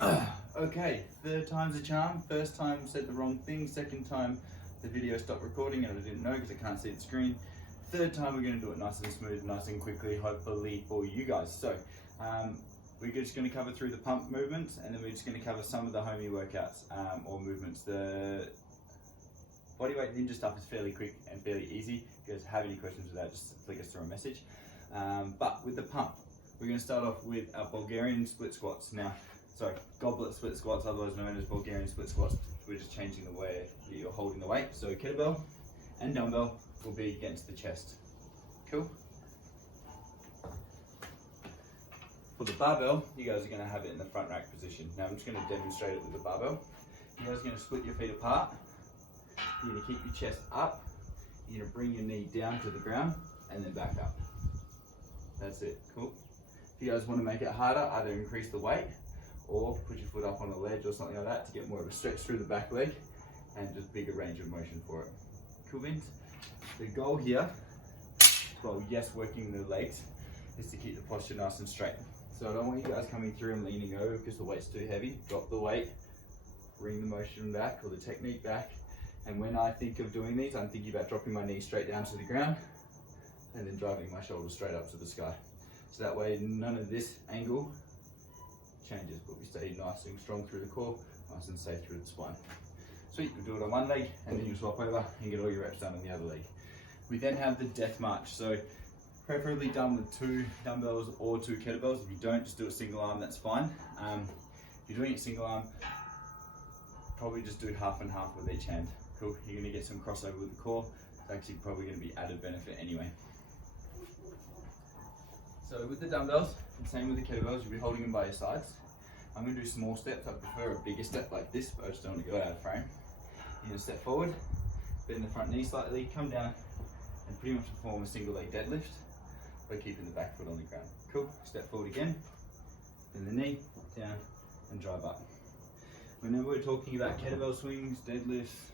Okay, third time's a charm. First time said the wrong thing. Second time the video stopped recording and I didn't know because I can't see the screen. Third time we're going to do it nice and smooth, nice and quickly, hopefully for you guys. So we're just going to cover through the pump movements, and then we're just going to cover some of the homey workouts or movements. The bodyweight ninja stuff is fairly quick and fairly easy. If you guys have any questions with that, just flick us through a message. But with the pump, we're going to start off with our Bulgarian split squats. Now, sorry, goblet split squats, otherwise known as Bulgarian split squats. We're just changing the way that you're holding the weight. So kettlebell and dumbbell will be against the chest. Cool? For the barbell, you guys are going to have it in the front rack position. Now I'm just going to demonstrate it with the barbell. You guys are going to split your feet apart. You're going to keep your chest up. You're going to bring your knee down to the ground and then back up. That's it. Cool? If you guys want to make it harder, either increase the weight or put your foot up on a ledge or something like that to get more of a stretch through the back leg and just bigger range of motion for it. Cool, Vince? The goal here, well, yes, working the legs, is to keep the posture nice and straight. So I don't want you guys coming through and leaning over because the weight's too heavy. Drop the weight, bring the motion back or the technique back. And when I think of doing these, I'm thinking about dropping my knee straight down to the ground and then driving my shoulders straight up to the sky. So that way none of this angle changes, but we stay nice and strong through the core, nice and safe through the spine. Sweet, we'll do it on one leg and then you swap over and get all your reps done on the other leg. We then have the death march. So preferably done with 2 dumbbells or 2 kettlebells. If you don't, just do it single arm, that's fine. If you're doing it single arm, probably just do half and half with each hand. Cool, you're gonna get some crossover with the core. It's actually probably gonna be added benefit anyway. So with the dumbbells, and same with the kettlebells, you'll be holding them by your sides. I'm gonna do small steps. I prefer a bigger step like this, but I just don't want to go out of frame. You're gonna step forward, bend the front knee slightly, come down, and pretty much perform a single leg deadlift by keeping the back foot on the ground. Cool, step forward again, bend the knee, down, and drive up. Whenever we're talking about kettlebell swings, deadlifts,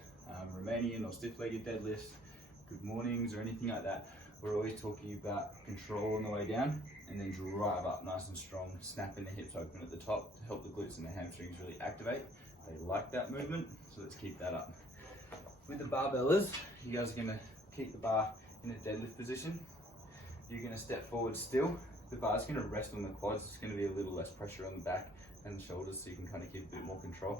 Romanian or stiff-legged deadlifts, good mornings or anything like that, we're always talking about control on the way down and then drive up nice and strong, snapping the hips open at the top to help the glutes and the hamstrings really activate. They like that movement, so let's keep that up. With the barbellers, you guys are gonna keep the bar in a deadlift position. You're gonna step forward still. The bar's gonna rest on the quads. It's gonna be a little less pressure on the back and the shoulders, so you can kind of keep a bit more control.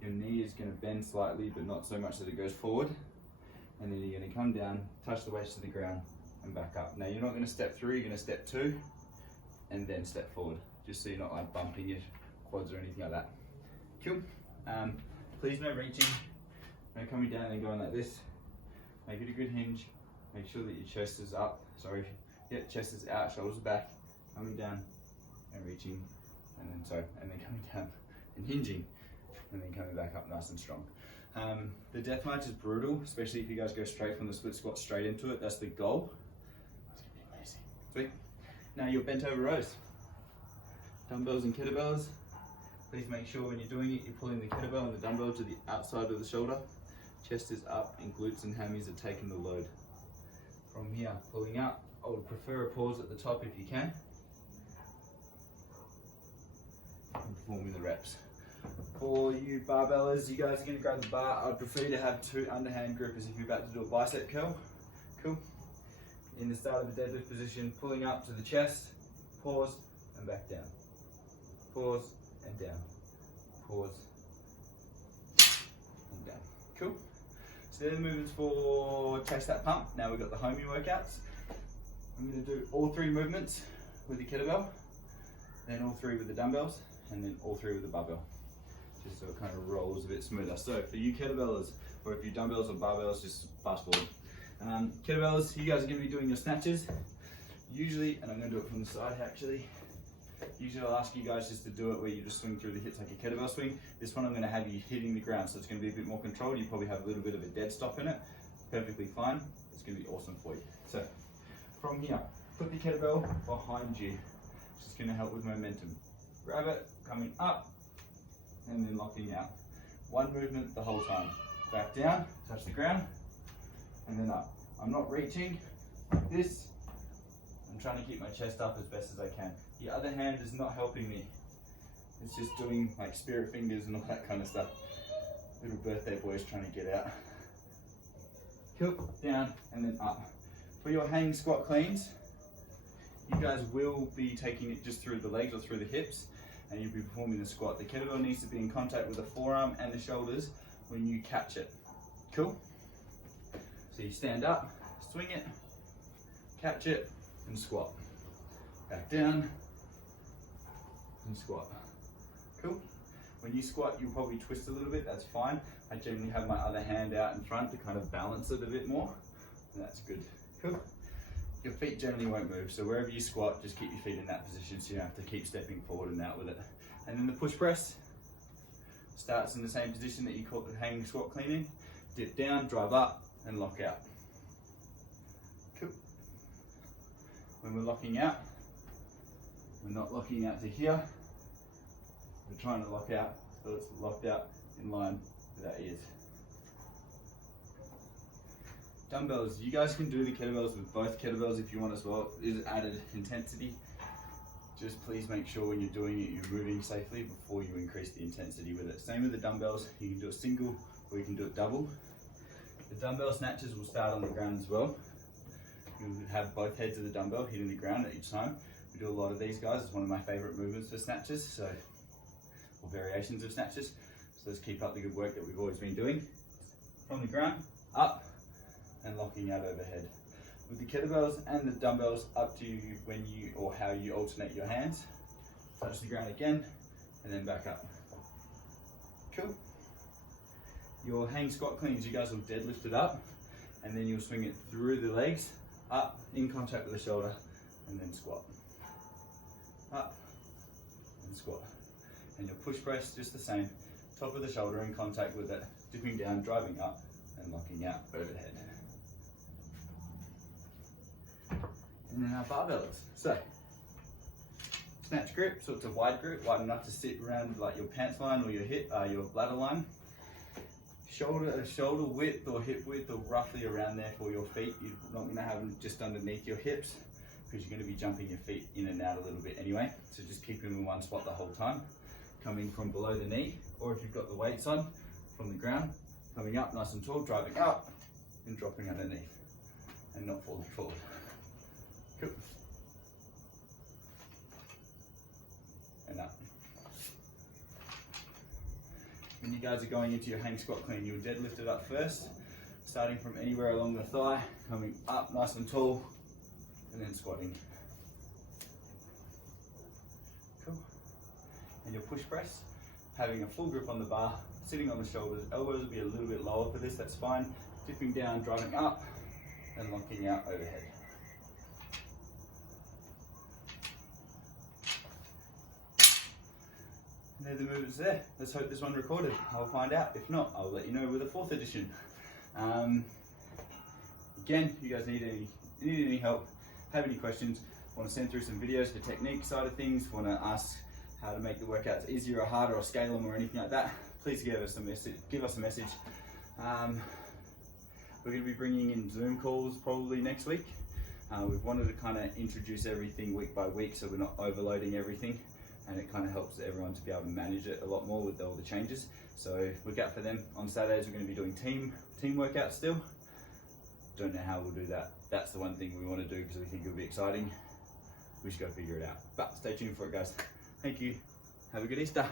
Your knee is gonna bend slightly, but not so much that it goes forward. And then you're gonna come down, touch the waist to the ground, and back up. Now you're not going to step through, you're going to step 2 and then step forward, just so you're not like bumping your quads or anything like that. Cool. Please no reaching, no coming down and going like this. Make it a good hinge. Make sure that your chest is up. Sorry, yeah, chest is out, shoulders are back, coming down and reaching, and then coming down and hinging, and then coming back up nice and strong. The death march is brutal, especially if you guys go straight from the split squat straight into it. That's the goal. It's gonna be amazing. Sweet. Now your bent over rows. Dumbbells and kettlebells. Please make sure when you're doing it, you're pulling the kettlebell and the dumbbell to the outside of the shoulder. Chest is up and glutes and hammies are taking the load. From here, pulling up. I would prefer a pause at the top if you can. And performing the reps. For you barbellers, you guys are going to grab the bar. I'd prefer you to have 2 underhand grippers if you're about to do a bicep curl. Cool. In the start of the deadlift position, pulling up to the chest, pause and back down. Pause and down. Pause and down. Cool. So they're the movements for chase that pump. Now we've got the homey workouts. I'm going to do all 3 movements with the kettlebell, then all 3 with the dumbbells, and then all 3 with the barbell. Just so it kind of rolls a bit smoother. So for you kettlebellers, or if you dumbbells or barbells, just fast forward. Kettlebells, you guys are going to be doing your snatches. Usually, and I'm going to do it from the side actually, usually I'll ask you guys just to do it where you just swing through the hips like a kettlebell swing. This one I'm going to have you hitting the ground, so it's going to be a bit more controlled. You probably have a little bit of a dead stop in it. Perfectly fine. It's going to be awesome for you. So from here, put the kettlebell behind you. It's just going to help with momentum. Grab it, coming up, and then locking out. One movement the whole time. Back down, touch the ground, and then up. I'm not reaching like this. I'm trying to keep my chest up as best as I can. The other hand is not helping me. It's just doing like spirit fingers and all that kind of stuff. Little birthday boys trying to get out. Cool, down and then up. For your hang squat cleans, you guys will be taking it just through the legs or through the hips, and you'll be performing the squat. The kettlebell needs to be in contact with the forearm and the shoulders when you catch it. Cool? So you stand up, swing it, catch it, and squat. Back down, and squat. Cool? When you squat, you'll probably twist a little bit, that's fine. I generally have my other hand out in front to kind of balance it a bit more. That's good. Cool? Your feet generally won't move, so wherever you squat, just keep your feet in that position so you don't have to keep stepping forward and out with it. And then the push press starts in the same position that you caught the hanging squat clean in. Dip down, drive up, and lock out. Cool. When we're locking out, we're not locking out to here. We're trying to lock out so it's locked out in line with our ears. Dumbbells, you guys can do the kettlebells with both kettlebells if you want as well. It is added intensity. Just please make sure when you're doing it, you're moving safely before you increase the intensity with it. Same with the dumbbells, you can do it single or you can do it double. The dumbbell snatches will start on the ground as well. You'll have both heads of the dumbbell hitting the ground at each time. We do a lot of these guys, it's one of my favorite movements for snatches, or variations of snatches. So let's keep up the good work that we've always been doing. From the ground, up, and locking out overhead. With the kettlebells and the dumbbells, up to you when you or how you alternate your hands. Touch the ground again and then back up. Cool. Your hang squat cleans, you guys will deadlift it up and then you'll swing it through the legs, up in contact with the shoulder, and then squat. Up and squat. And your push press, just the same, top of the shoulder in contact with it, dipping down, driving up and locking out overhead. And then our barbells. So, snatch grip, so it's a wide grip, wide enough to sit around like your pants line or your hip, your bladder line. Shoulder width or hip width or roughly around there for your feet. You're not going to have them just underneath your hips because you're going to be jumping your feet in and out a little bit anyway. So just keep them in one spot the whole time. Coming from below the knee, or if you've got the weights on, from the ground, coming up nice and tall, driving up and dropping underneath and not falling forward. Cool. And up. When you guys are going into your hang squat clean, you'll deadlift it up first, starting from anywhere along the thigh, coming up nice and tall, and then squatting. Cool. And your push press, having a full grip on the bar, sitting on the shoulders, elbows will be a little bit lower for this, that's fine. Dipping down, driving up, and locking out overhead. And there the movements there. Let's hope this one recorded. I'll find out. If not, I'll let you know with a 4th edition. Again, if you guys need any help, have any questions, want to send through some videos for technique side of things, want to ask how to make the workouts easier or harder or scale them or anything like that, please give us a message. We're going to be bringing in Zoom calls probably next week. We've wanted to kind of introduce everything week by week so we're not overloading everything, and it kind of helps everyone to be able to manage it a lot more with all the changes. So look out for them. On Saturdays we're going to be doing team workouts still. Don't know how we'll do that. That's the one thing we want to do because we think it'll be exciting. We just got to figure it out. But stay tuned for it, guys. Thank you. Have a good Easter.